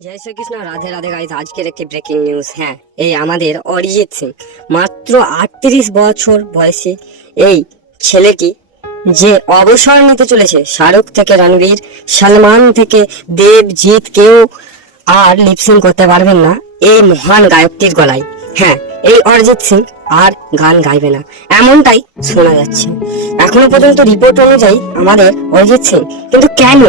জয় Shrikrishna, Radhe Radhe guys আজকের একটি breaking news হ্যাঁ এই আমাদের অরিজিৎ সিং, মাত্র আটত্রিশ বছর বয়সে এই ছেলেটি যে অবসর নিতে চলেছে, শাহরুখ থেকে রণবীর, সালমান থেকে দেবজিৎ, কেউ আর লিপসিং করতে পারবেন না, এই মহান গায়কটির গলায় হ্যাঁ এই অরিজিৎ সিং আর গান গাইবে না। এমনটাই শোনা যাচ্ছে। এখনও পর্যন্ত রিপোর্ট অনুযায়ী আমাদের অরিজিৎ সিং। কিন্তু কেন?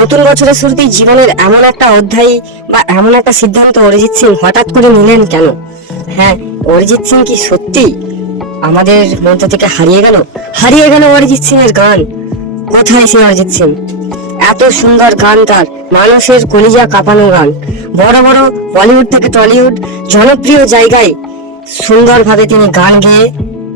নতুন বছরের শুরুতেই জীবনের এমন একটা অধ্যায় বা এমন একটা সিদ্ধান্ত অরিজিৎ সিং হঠাৎ করে নিলেন কেন? হ্যাঁ অরিজিৎ সিং কি সত্যি আমাদের মধ্য থেকে হারিয়ে গেল? হারিয়ে গেল অরিজিৎ সিং এর গান। কোথায় সে অরিজিৎ সিং? এত সুন্দর গান তার, মানুষের কলিজা কাঁপানো গান। বড় বড় বলিউড থেকে টলিউড, জনপ্রিয় জায়গায় সুন্দরভাবে তিনি গান গেয়ে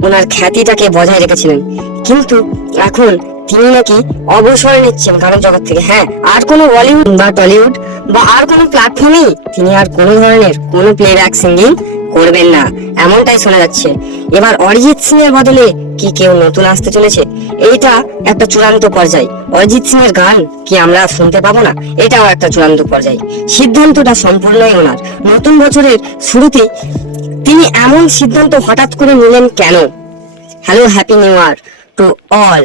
ওনার খ্যাতিটাকে বজায় রেখেছিলেন। কিন্তু এখন তিনি নাকি অবসর নিচ্ছেন গানের জগৎ থেকে। হ্যাঁ আর কোনো বলিউড বা টলিউড বা আর কোনো প্ল্যাটফর্মেই তিনি আর কোনো ধরনের কোনো প্লেব্যাক সিঙ্গিং করবেন না, এমনটাই শোনা যাচ্ছে। এবার অরিজিৎ সিং এর বদলে কি কেউ নতুন আসতে চলেছে? এইটা একটা চূড়ান্ত পর্যায়। অরিজিৎ সিং এর গান কি আমরা শুনতে পাবো না? এটাও একটা চূড়ান্ত পর্যায়। সিদ্ধান্তটা সম্পূর্ণই ওনার। নতুন বছরের শুরুতেই তিনি এমন সিদ্ধান্ত হঠাৎ করে নিলেন কেন? Hello happy new year to all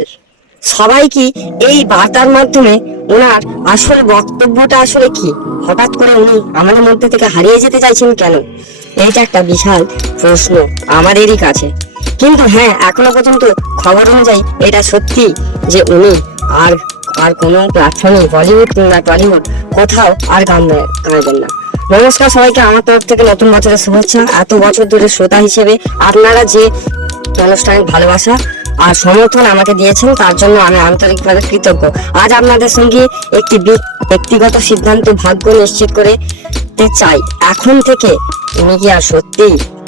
সবাই কি এই বার্তার মাধ্যমে ওনার আসল বক্তব্যটা আসলে কি? হঠাৎ করে উনি আমাদের মধ্যে থেকে হারিয়ে যেতে চাইছেন কেন? এইটা একটা বিশাল প্রশ্ন আমাদেরই কাছে। কিন্তু হ্যাঁ এখনও পর্যন্ত খবর অনুযায়ী এটা সত্যি যে উনি আর আর কোনো প্ল্যাটফর্মে বলিউড কিংবা টলিউড কোথাও আর গান গাইবেন না। নমস্কার সবাইকে, আমার তরফ থেকে নতুন বছরের শুভেচ্ছা। এত বছর ধরে শ্রোতা হিসেবে আপনারা যে অনুষ্ঠানের ভালোবাসা আর সমর্থন আমাকে দিয়েছেন, তার জন্য আমি আন্তরিকভাবে কৃতজ্ঞ। আজ আপনাদের সঙ্গে একটি ব্যক্তিগত সিদ্ধান্ত ভাগ্য নিশ্চিত করে চাই। এখন থেকে উনি কি আর সত্যি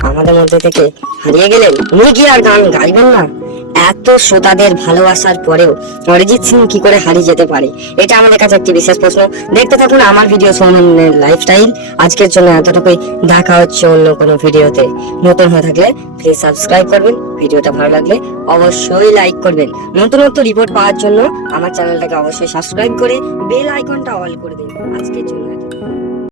আমাদের মধ্যে থেকে হারিয়ে গেলেন? উনি কি আর গান গাইবেন না? এত শ্রোতাদের ভালোবাসার পরেও অরিজিৎ সিং কি করে হারিয়ে যেতে পারে? এটা আমাদের কাছে একটি বিশেষ প্রশ্ন। দেখতে থাকুন আমার ভিডিও সৌমেনের লাইফস্টাইল আজকের জন্য এতটুকুই। দেখা হচ্ছে অন্য কোনো ভিডিওতে। নতুন হয়ে থাকলে প্লিজ সাবস্ক্রাইব করবেন। ভিডিওটা ভালো লাগলে অবশ্যই লাইক করবেন। নতুন নতুন রিপোর্ট পাওয়ার জন্য আমার চ্যানেলটাকে অবশ্যই সাবস্ক্রাইব করে বেল আইকনটা অল করে দিন। আজকের জন্য